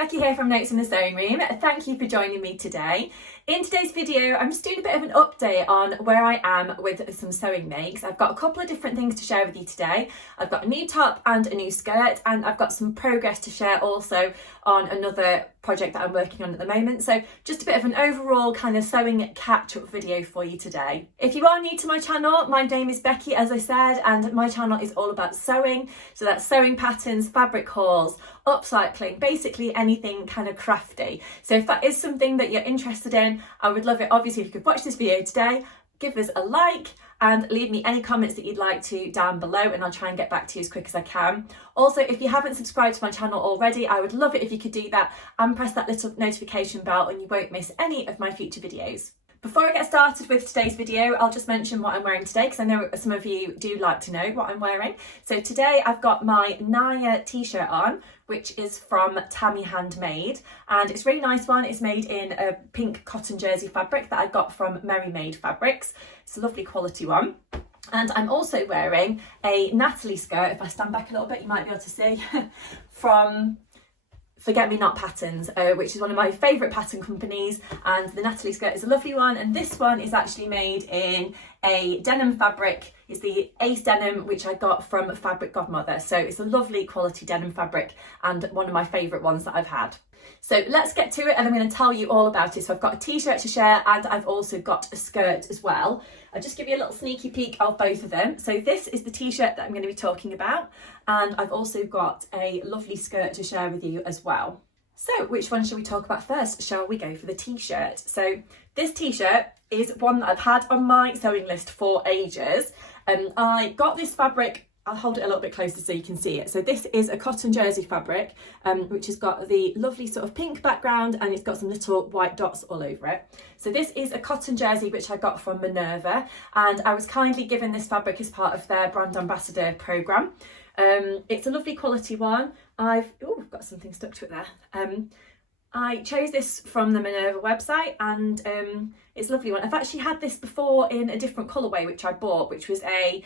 Becky here from Notes in the Sewing Room. Thank you for joining me today. In today's video, I'm just doing a bit of an update on where I am with some sewing makes. I've got a couple of different things to share with you today. I've got a new top and a new skirt, and I've got some progress to share also on another project that I'm working on at the moment. So just a bit of an overall kind of sewing catch-up video for you today. If you are new to my channel, my name is Becky, as I said, and my channel is all about sewing. So that's sewing patterns, fabric hauls, upcycling, basically anything kind of crafty. So if that is something that you're interested in, I would love it obviously if you could watch this video today, give us a like and leave me any comments that you'd like to down below, and I'll try and get back to you as quick as I can. Also, if you haven't subscribed to my channel already, I would love it if you could do that and press that little notification bell and you won't miss any of my future videos. Before I get started with today's video, I'll just mention what I'm wearing today because I know some of you do like to know what I'm wearing. So today I've got my Naya t-shirt on, which is from Tammy Handmade, and it's a really nice one. It's made in a pink cotton jersey fabric that I got from Maid fabrics. It's a lovely quality one. And I'm also wearing a Natalie skirt. If I stand back a little bit, you might be able to see, from Forget Me Not Patterns, which is one of my favourite pattern companies, and the Natalie skirt is a lovely one, and this one is actually made in a denim fabric. It's the Ace denim, which I got from Fabric Godmother, so it's a lovely quality denim fabric and one of my favourite ones that I've had. So let's get to it, and I'm going to tell you all about it. So I've got a t-shirt to share and I've also got a skirt as well. I'll just give you a little sneaky peek of both of them. So this is the t-shirt that I'm going to be talking about, and I've also got a lovely skirt to share with you as well. So which one shall we talk about first? Shall we go for the t-shirt? So this t-shirt is one that I've had on my sewing list for ages. I got this fabric, I'll hold it a little bit closer so you can see it. So this is a cotton jersey fabric, which has got the lovely sort of pink background, and it's got some little white dots all over it. So this is a cotton jersey which I got from Minerva, and I was kindly given this fabric as part of their brand ambassador programme. It's a lovely quality one. I've got something stuck to it there. I chose this from the Minerva website, and it's a lovely one. I've actually had this before in a different colourway which I bought, which was a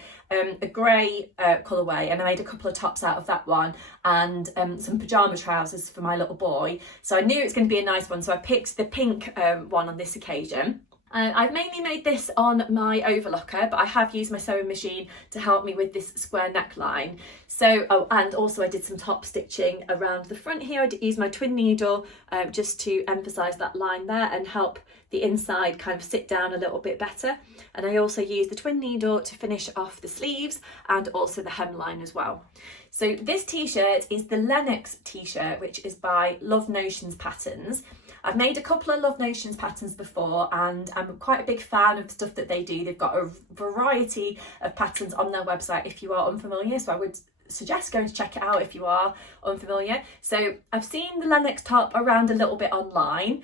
grey colourway, and I made a couple of tops out of that one, and some pyjama trousers for my little boy. So I knew it was going to be a nice one, so I picked the pink one on this occasion. I've mainly made this on my overlocker, but I have used my sewing machine to help me with this square neckline. So, and also I did some top stitching around the front here. I did use my twin needle just to emphasise that line there and help the inside kind of sit down a little bit better. And I also used the twin needle to finish off the sleeves and also the hemline as well. So this t-shirt is the Lennox t-shirt, which is by Love Notions Patterns. I've made a couple of Love Notions patterns before, and I'm quite a big fan of the stuff that they do. They've got a variety of patterns on their website if you are unfamiliar, so I would suggest going to check it out if you are unfamiliar. So I've seen the Lennox top around a little bit online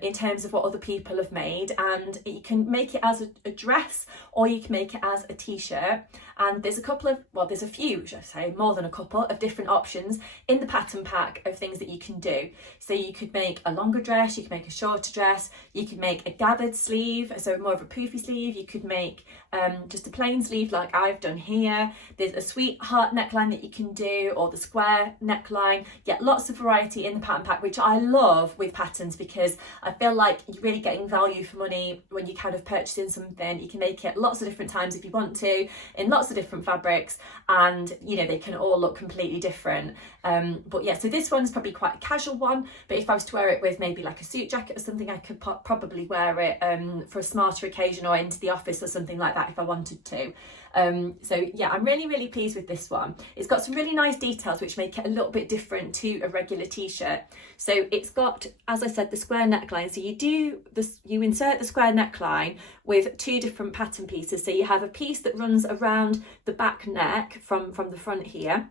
in terms of what other people have made, and you can make it as a dress or you can make it as a t-shirt, and there's a couple of, well, there's a few, should I say, more than a couple of different options in the pattern pack of things that you can do. So you could make a longer dress, you could make a shorter dress, you could make a gathered sleeve, so more of a poofy sleeve, you could make just a plain sleeve like I've done here. There's a sweetheart neckline that you can do, or the square neckline. Yeah, lots of variety in the pattern pack, which I love with patterns because I feel like you're really getting value for money when you kind of purchasing something. You can make it lots of different times if you want to, in lots of different fabrics, and you know, they can all look completely different. But yeah, so this one's probably quite a casual one, but if I was to wear it with maybe like a suit jacket or something, I could probably wear it for a smarter occasion or into the office or something like that if I wanted to. So yeah, I'm really pleased with this one. It's got some really nice details which make it a little bit different to a regular t-shirt. So it's got, as I said, the square neckline. So you insert the square neckline with two different pattern pieces. So you have a piece that runs around the back neck from the front here,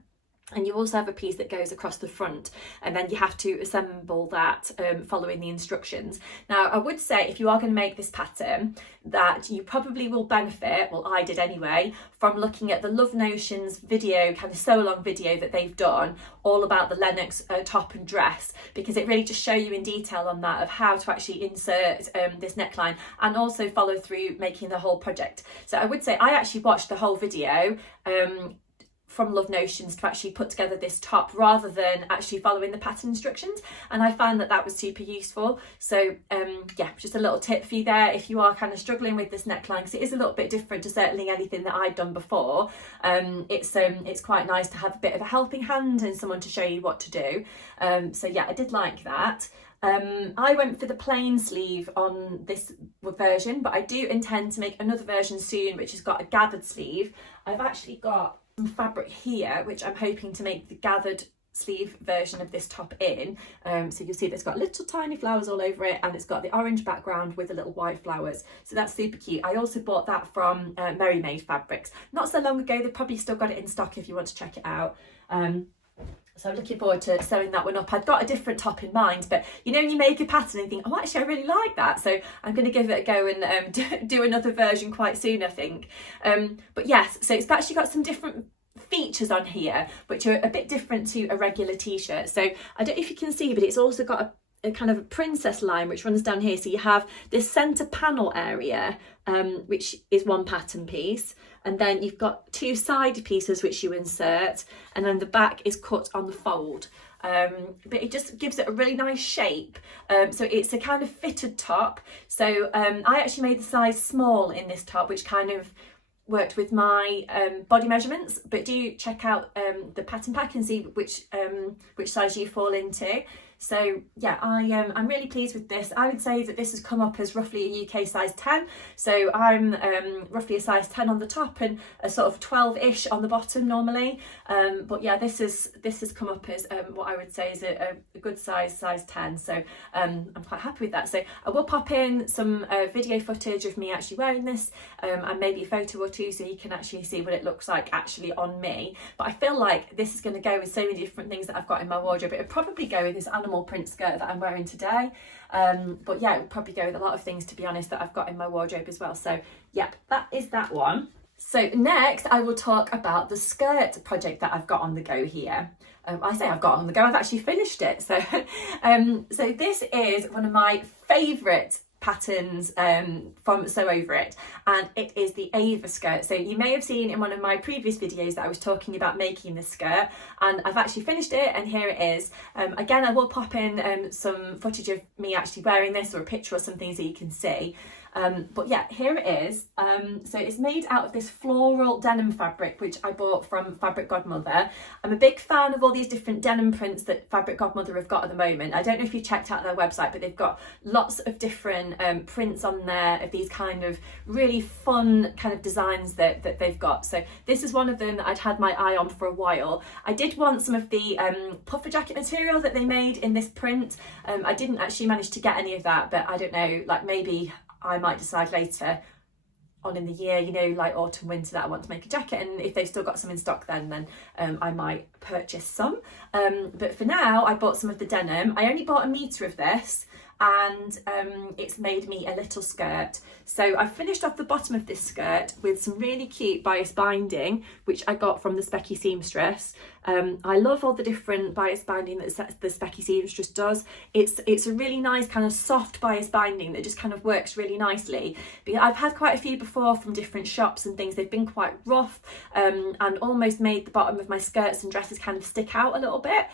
and you also have a piece that goes across the front, and then you have to assemble that following the instructions. Now, I would say if you are going to make this pattern, that you probably will benefit, well I did anyway, from looking at the Love Notions video, kind of sew-along video that they've done all about the Lennox top and dress, because it really just show you in detail on that of how to actually insert this neckline and also follow through making the whole project. So I would say I actually watched the whole video from Love Notions to actually put together this top rather than actually following the pattern instructions, and I found that that was super useful. So yeah, just a little tip for you there if you are kind of struggling with this neckline, because it is a little bit different to certainly anything that I'd done before. It's quite nice to have a bit of a helping hand and someone to show you what to do. So yeah, I did like that. I went for the plain sleeve on this version, but I do intend to make another version soon which has got a gathered sleeve. I've actually got some fabric here which I'm hoping to make the gathered sleeve version of this top in. So you'll see that it's got little tiny flowers all over it, and it's got the orange background with the little white flowers, so that's super cute. I also bought that from Maid Fabrics not so long ago. They've probably still got it in stock if you want to check it out. So I'm looking forward to sewing that one up. I'd got a different top in mind, but you know, you make a pattern and think, oh, actually I really like that, so I'm going to give it a go and do another version quite soon, I think. But yes, so it's actually got some different features on here which are a bit different to a regular t-shirt. So I don't know if you can see, but it's also got a kind of a princess line which runs down here. So you have this centre panel area which is one pattern piece, and then you've got two side pieces which you insert, and then the back is cut on the fold. But it just gives it a really nice shape. So it's a kind of fitted top. So I actually made the size small in this top, which kind of worked with my body measurements, but do check out the pattern pack and see which size you fall into. So yeah, I'm really pleased with this. I would say that this has come up as roughly a UK size 10. So I'm roughly a size 10 on the top and a sort of 12-ish on the bottom normally. But yeah, this has come up as what I would say is a good size 10. So I'm quite happy with that. So I will pop in some video footage of me actually wearing this and maybe a photo or two so you can actually see what it looks like actually on me. But I feel like this is going to go with so many different things that I've got in my wardrobe. It would probably go with this animal print skirt that I'm wearing today, but yeah, it would probably go with a lot of things, to be honest, that I've got in my wardrobe as well. So yep, that is that one. So next I will talk about the skirt project that I've got on the go here. I say I've got on the go, I've actually finished it. So so this is one of my favourite patterns from Sew Over It, and it is the Ava skirt. So you may have seen in one of my previous videos that I was talking about making this skirt, and I've actually finished it, and here it is. Again, I will pop in some footage of me actually wearing this, or a picture or something so you can see. But yeah, here it is. So it's made out of this floral denim fabric which I bought from Fabric Godmother. I'm a big fan of all these different denim prints that Fabric Godmother have got at the moment. I don't know if you checked out their website, but they've got lots of different prints on there of these kind of really fun kind of designs that they've got. So this is one of them that I'd had my eye on for a while. I did want some of the puffer jacket material that they made in this print. I didn't actually manage to get any of that, but I don't know, like maybe I might decide later on in the year, you know, like autumn, winter, that I want to make a jacket, and if they've still got some in stock then I might purchase some. But for now, I bought some of the denim. I only bought 1 metre of this, and it's made me a little skirt. So I finished off the bottom of this skirt with some really cute bias binding, which I got from the Becky seamstress. I love all the different bias binding that the Becky seamstress does. It's a really nice kind of soft bias binding that just kind of works really nicely. But I've had quite a few before from different shops and things. They've been quite rough and almost made the bottom of my skirts and dresses kind of stick out a little bit,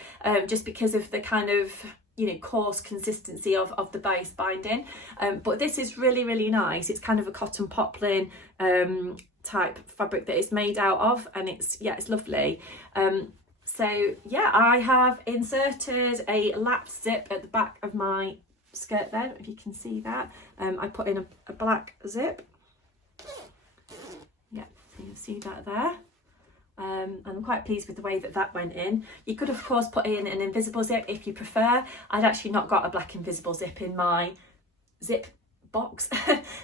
just because of the kind of, you know, coarse consistency of the bias binding. But this is really, really nice. It's kind of a cotton poplin type fabric that it's made out of, and it's lovely. So yeah, I have inserted a lap zip at the back of my skirt there, if you can see that. I put in a black zip. Yeah, you can see that there. I'm quite pleased with the way that went in. You could of course put in an invisible zip if you prefer. I'd actually not got a black invisible zip in my zip box,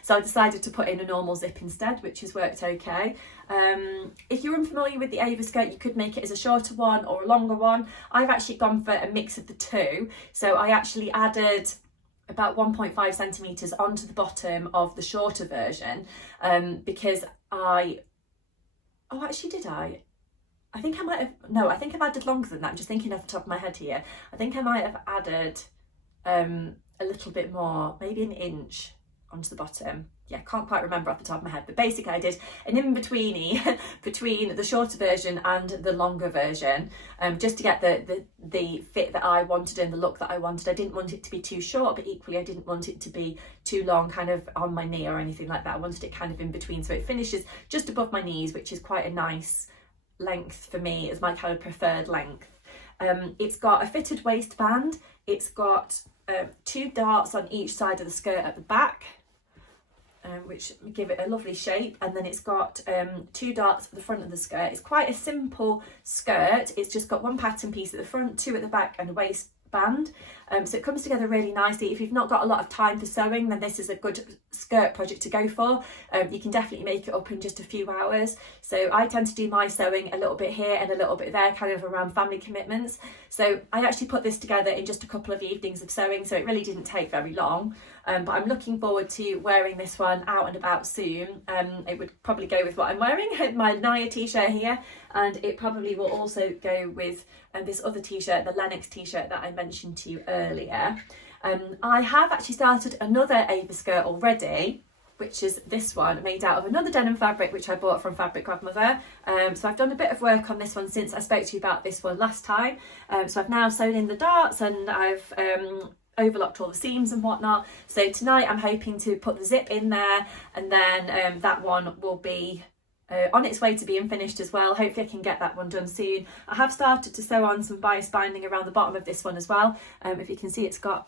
so I decided to put in a normal zip instead, which has worked okay. If you're unfamiliar with the Ava skirt, you could make it as a shorter one or a longer one. I've actually gone for a mix of the two, so I actually added about 1.5 centimetres onto the bottom of the shorter version, because I think I might have, no, I think I've added longer than that. I'm just thinking off the top of my head here. I think I might have added a little bit more, maybe 1 inch onto the bottom. yeah, can't quite remember off the top of my head, but basically I did an in-betweeny between the shorter version and the longer version, just to get the fit that I wanted and the look that I wanted. I didn't want it to be too short, but equally I didn't want it to be too long, kind of on my knee or anything like that. I wanted it kind of in between, so it finishes just above my knees, which is quite a nice length for me, as my kind of preferred length. It's got a fitted waistband, it's got 2 darts on each side of the skirt at the back, which give it a lovely shape, and then it's got 2 darts at the front of the skirt. It's quite a simple skirt. It's just got 1 pattern piece at the front, 2 at the back, and a waistband. So it comes together really nicely. If you've not got a lot of time for sewing, then this is a good skirt project to go for. You can definitely make it up in just a few hours. So I tend to do my sewing a little bit here and a little bit there, kind of around family commitments. So I actually put this together in just a couple of evenings of sewing, so it really didn't take very long. But I'm looking forward to wearing this one out and about soon. It would probably go with what I'm wearing, my Naya t-shirt here, and it probably will also go with this other t-shirt, the Lennox t-shirt that I mentioned to you earlier. I have actually started another Ava skirt already, which is this one, made out of another denim fabric which I bought from Fabric Godmother. So I've done a bit of work on this one since I spoke to you about this one last time. So I've now sewn in the darts, and I've overlocked all the seams and whatnot. So tonight I'm hoping to put the zip in there, and then that one will be on its way to being finished as well. Hopefully I can get that one done soon. I have started to sew on some bias binding around the bottom of this one as well. If you can see, it's got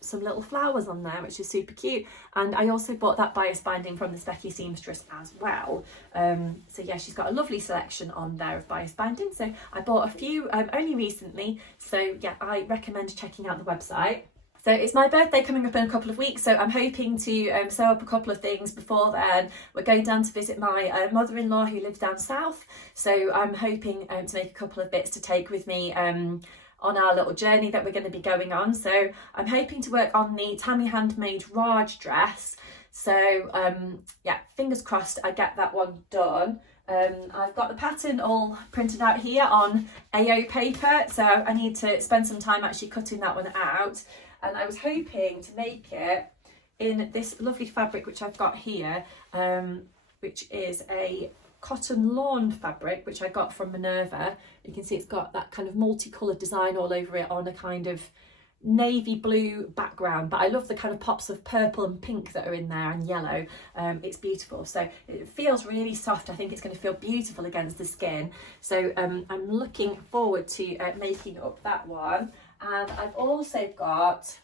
some little flowers on there, which is super cute. And I also bought that bias binding from this Becky seamstress as well. So yeah, she's got a lovely selection on there of bias binding. So I bought a few only recently. So yeah, I recommend checking out the website. So it's my birthday coming up in a couple of weeks, so I'm hoping to sew up a couple of things before then. We're going down to visit my mother-in-law who lives down south, so I'm hoping to make a couple of bits to take with me on our little journey that we're going to be going on. So I'm hoping to work on the Tammy handmade Raj dress. So yeah, fingers crossed I get that one done. I've got the pattern all printed out here on AO paper, so I need to spend some time actually cutting that one out. And I was hoping to make it in this lovely fabric which I've got here, which is a cotton lawn fabric which I got from Minerva. You can see it's got that kind of multicoloured design all over it on a kind of navy blue background, but I love the kind of pops of purple and pink that are in there, and yellow. It's beautiful. So it feels really soft. I think it's going to feel beautiful against the skin. So I'm looking forward to making up that one. And I've also got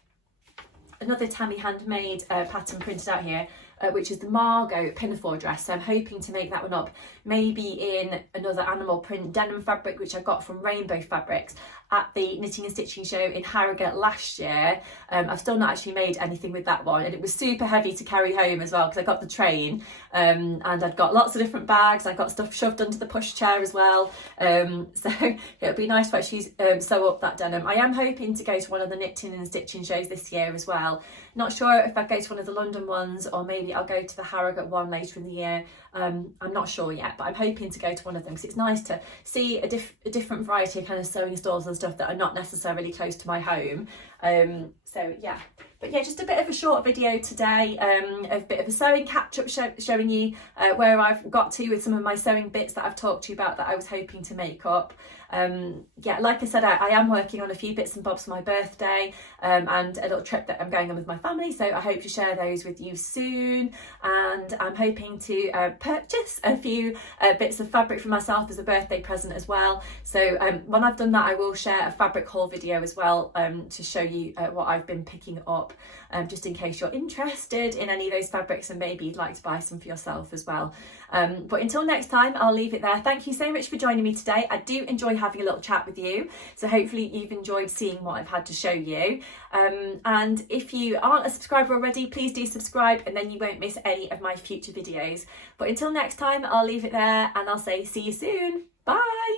another Tammy handmade pattern printed out here, which is the Margot pinafore dress. So I'm hoping to make that one up maybe in another animal print denim fabric, which I got from Rainbow Fabrics at the Knitting and Stitching show in Harrogate last year. I've still not actually made anything with that one, and it was super heavy to carry home as well because I got the train, and I'd got lots of different bags. I got stuff shoved under the pushchair as well, so it'll be nice to actually sew up that denim. I am hoping to go to one of the Knitting and Stitching shows this year as well. Not sure if I go to one of the London ones, or maybe I'll go to the Harrogate one later in the year. I'm not sure yet, but I'm hoping to go to one of them because it's nice to see a different variety of kind of sewing stalls and stuff that are not necessarily close to my home. So yeah, but yeah, just a bit of a short video today, a bit of a sewing catch up showing you where I've got to with some of my sewing bits that I've talked to you about that I was hoping to make up. Yeah, like I said, I am working on a few bits and bobs for my birthday, and a little trip that I'm going on with my family, so I hope to share those with you soon. And I'm hoping to purchase a few bits of fabric for myself as a birthday present as well. So when I've done that, I will share a fabric haul video as well, to show you what I've been picking up, just in case you're interested in any of those fabrics and maybe you'd like to buy some for yourself as well. But until next time, I'll leave it there. Thank you so much for joining me today. I do enjoy having a little chat with you, so hopefully you've enjoyed seeing what I've had to show you. And if you aren't a subscriber already, please do subscribe, and then you won't miss any of my future videos. But until next time, I'll leave it there, and I'll say see you soon. Bye.